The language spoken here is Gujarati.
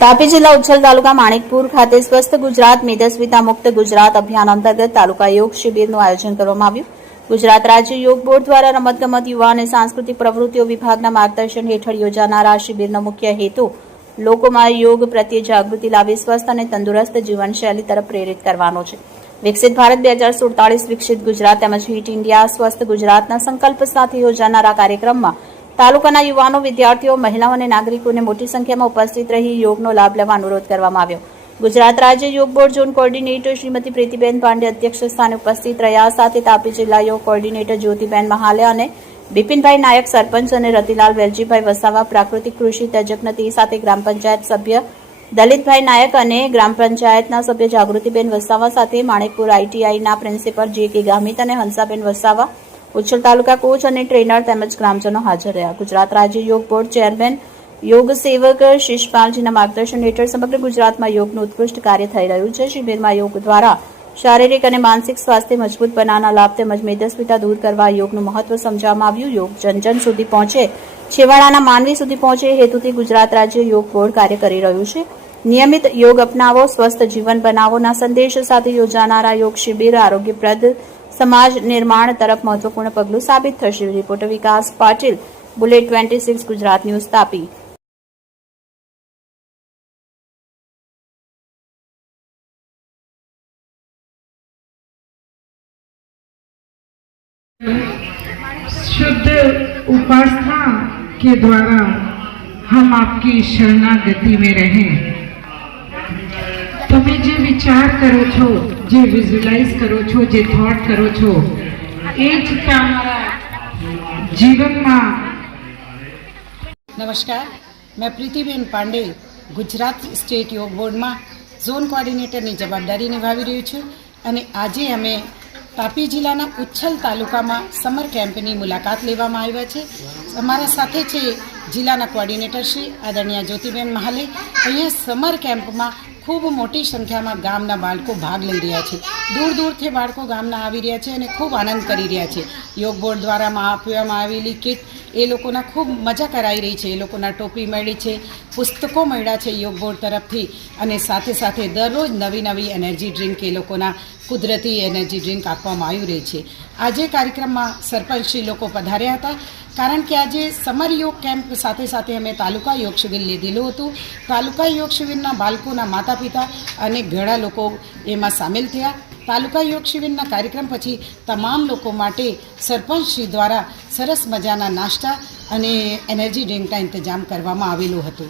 તાપી જિલ્લા ઉચ્છલ તાલુકા માણેકપુર ખાતે સ્વસ્થ ગુજરાત મેદસ્વીતા મુક્ત ગુજરાત અભિયાન અંતર્ગત તાલુકા યોગ શિબિરનું આયોજન કરવામાં આવ્યું। ગુજરાત રાજ્ય યોગ બોર્ડ દ્વારા રમતગમત યુવા અને સાંસ્કૃતિક પ્રવૃત્તિઓ વિભાગના માર્ગદર્શન હેઠળ યોજાનાર આ શિબિરનો મુખ્ય હેતુ લોકોમાં યોગ પ્રત્યે જાગૃતિ લાવી સ્વસ્થ અને તંદુરસ્ત જીવનશૈલી તરફ પ્રેરિત કરવાનો છે। વિકસિત ભારત 2047 વિકસિત ગુજરાત તેમજ હિટ ઇન્ડિયા સ્વસ્થ ગુજરાતના સંકલ્પ સાથે યોજાનાર આ કાર્યક્રમમાં તાલુકાના યુવાનો, વિદ્યાર્થીઓ, મહિલાઓ અને નાગરિકોને મોટી સંખ્યામાં ઉપસ્થિત રહી યોગનો લાભ લેવા અનુરોધ કરવામાં આવ્યો। ગુજરાત રાજ્ય યોગ board zone coordinator Shrimati Pritiben Pandey અધ્યક્ષ સ્થાને ઉપસ્થિત રહ્યા સાથે તાપી જિલ્લા યોગ કોર્ડિનેટર જ્યોતિબેન મહાલે અને બિપિનભાઈ નાયક સરપંચ અને રતિલાલ વેલજીભાઈ વસાવા પ્રાકૃતિક કૃષિ તજજ્ઞ તે સાથે ગ્રામ પંચાયત સભ્ય દલિતભાઈ નાયક અને ગ્રામ પંચાયતના સભ્ય જાગૃતિબેન વસાવા સાથે માણેકપુર આઈટીઆઈના પ્રિન્સિપલ જે કે ગામિત અને હંસાબેન વસાવા, ઉચ્છલ તાલુકા કોચ અને ટ્રેનર તેમજ ગ્રામજનો હાજર રહ્યા। ગુજરાત રાજ્ય યોગ બોર્ડ ચેરમેન યોગ સેવક શિષપાલજીના માર્ગદર્શન હેઠળ સમગ્ર ગુજરાતમાં યોગનું ઉત્કૃષ્ટ કાર્ય થઈ રહ્યું છે। શિબિરમાં યોગ દ્વારા શારીરિક અને માનસિક સ્વાસ્થ્ય મજબૂત બનાવવાના લાભ તેમજ મેદસ્વીતા દૂર કરવા યોગનું મહત્વ સમજાવવામાં આવ્યું। યોગ જન સુધી પહોંચે, છેવાડાના માનવી સુધી પહોંચે હેતુથી ગુજરાત રાજ્ય યોગ બોર્ડ કાર્ય કરી રહ્યું છે। નિયમિત યોગ અપનાવો, સ્વસ્થ જીવન બનાવોના સંદેશ સાથે યોજાનારા યોગ શિબિર આરોગ્યપ્રદ સમાજ નિર્માણ તરફ મહત્વપૂર્ણ પગલું સાબિત થશે। રિપોર્ટર વિકાસ પાટીલ, બુલેટ 26 ગુજરાત ન્યૂઝ તાપી। शुद्ध उपासना के द्वारा हम आपकी शरणागति में रहें। તમે જે વિચાર કરો છો, જે વિઝ્યુલાઇઝ કરો છો, જે થોટ કરો છો, એ જ તમારા જીવનમાં। नमस्कार, मैं प्रीतिबेन पांडे गुजरात स्टेट योग बोर्ड में झोन कोऑर्डिनेटर की जवाबदारी निभावी रही छूँ। अने आजे अमे तापी जिल्लाना उच्छल तालुका में समर केम्पनी मुलाकात लेवामां आव्या छे। अमारा साथे छे जिल्लाना कोऑर्डिनेटर श्री आदरणीय ज्योतिबेन महाले। अहींया समर केम्प में खूब मोटी संख्या में गामना बाळको भाग लई रह्या छे। दूर दूरथी बाळको गामना आवी रह्या छे अने खूब आनंद करी रह्या छे। योग बोर्ड द्वारा आपवामां आवेली किट ए लोकोना खूब मजा कराई रही है। ए लोकोना टोपी मळी छे, पुस्तकों मळ्या छे योग बोर्ड तरफथी अने साथे साथे दररोज नवी नवी एनर्जी ड्रिंक ए लोकोना कुदरती एनर्जी ड्रिंक आपवामां आवी रही है। आज कार्यक्रम में सरपंच श्री लोको पधार्या हता कारण के आज समर योग केम्प साथे साथे अमे तालुका योग शिबिर लीधेलुं हतुं। तालुका योग शिबिरना बाळकोना माता पिता अने घणा लोको एमां सामेल थया। तालुका योग शिबिरना कार्यक्रम पछी तमाम लोको माटे सरपंच श्री द्वारा सरस मजाना नाश्ता अने एनर्जी ड्रिंकना इंतजाम करवामां आवेलो हतो।